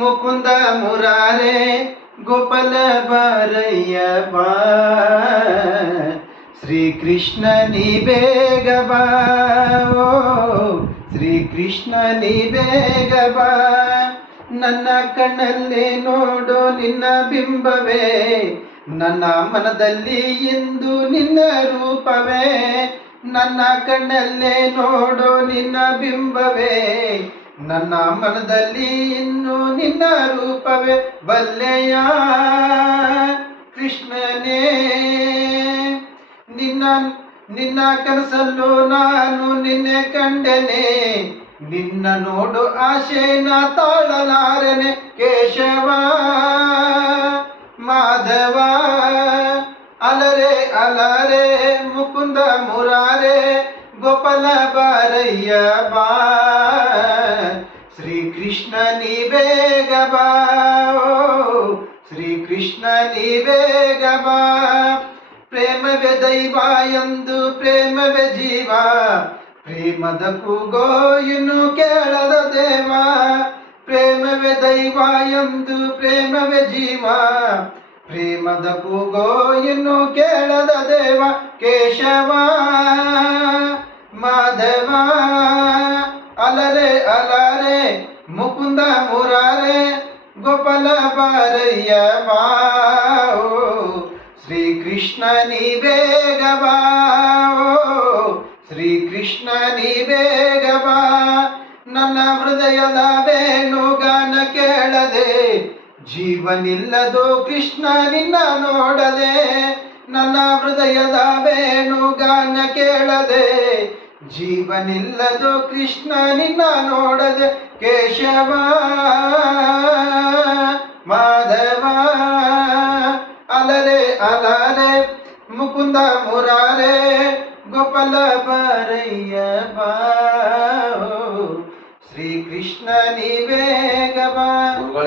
ಮುಕುಂದ ಮುರಾರೆ ಗೋಪಾಲ ಬಾರಯ್ಯ ಬಾ, ಶ್ರೀಕೃಷ್ಣ ನೀ ಬೇಗ ಬಾ, ಓ ಶ್ರೀಕೃಷ್ಣ ನೀ ಬೇಗ ಬಾ. ನನ್ನ ಕಣ್ಣಲ್ಲಿ ನೋಡು ನಿನ್ನ ಬಿಂಬವೇ, ನನ್ನ ಮನದಲ್ಲಿ ಇಂದು ನಿನ್ನ ರೂಪವೇ. ನನ್ನ ಕಣ್ಣಲ್ಲೇ ನೋಡು ನಿನ್ನ ಬಿಂಬವೇ, ನನ್ನ ಮನದಲ್ಲಿ ಇನ್ನು ನಿನ್ನ ರೂಪವೇ. ಬಲ್ಲೆಯ ಕೃಷ್ಣನೇ ನಿನ್ನ ಕನಸಲ್ಲೂ ನಾನು ನಿನ್ನೆ ಕಂಡೆನೆ, ನಿನ್ನ ನೋಡು ಆಶೆನ ತಾಳಲಾರನೆ. ಕೇಶವ ಮಾಧವ ಅಲರೆ ಅಲರೆ ಮುಕುಂದ ಮುರಾರೆ ಗೋಪಾಲ ಬಾರಯ್ಯ ಬಾ, ಶ್ರೀಕೃಷ್ಣ ನೀ ಬೇಗ ಬಾ, ಓ ಶ್ರೀಕೃಷ್ಣ ನೀ ಬೇಗ ಬಾ. ಪ್ರೇಮವೇ ದೈವ ಎಂದು ಪ್ರೇಮವೇ ಜೀವ, ಪ್ರೇಮದ ಕೂಗೋ ಇನ್ನು ಕೇಳದ ದೇವ. ಪ್ರೇಮವೇ ದೈವ ಎಂದು ಪ್ರೇಮವೇ ಜೀವ, ಪ್ರೇಮದ ಕೂಗೋ ಇನ್ನು ಕೇಳದ ದೇವ. ಕೇಶವ ಮಾಧವ ಅಲರೆ ಅಲರೆ ಮುಕುಂದ ಮುರಾರೆ ಗೋಪಾಲ ಬಾರಯ್ಯ ಬಾ, ಶ್ರೀಕೃಷ್ಣ ನೀ ಬೇಗ ಬಾ, ಶ್ರೀಕೃಷ್ಣ ನೀ ಬೇಗ ಬಾ. ನನ್ನ ಹೃದಯದ ವೇಣುಗಾನ ಕೇಳದೆ ಜೀವನಿಲ್ಲದು ಕೃಷ್ಣ ನಿನ್ನ ನೋಡದೆ. ನನ್ನ ಹೃದಯದ ವೇಣುಗಾನ ಕೇಳದೆ ಜೀವನಿಲ್ಲದು ಕೃಷ್ಣ ನಿನ್ನ ನೋಡದೆ. ಕೇಶವ ಮಾಧವ ಅಲರೆ ಅಲರೆ ಮುಕುಂದ ಮುರಾರೆ ಗೋಪಾಲ ಬಾರಯ್ಯ ಬಾ.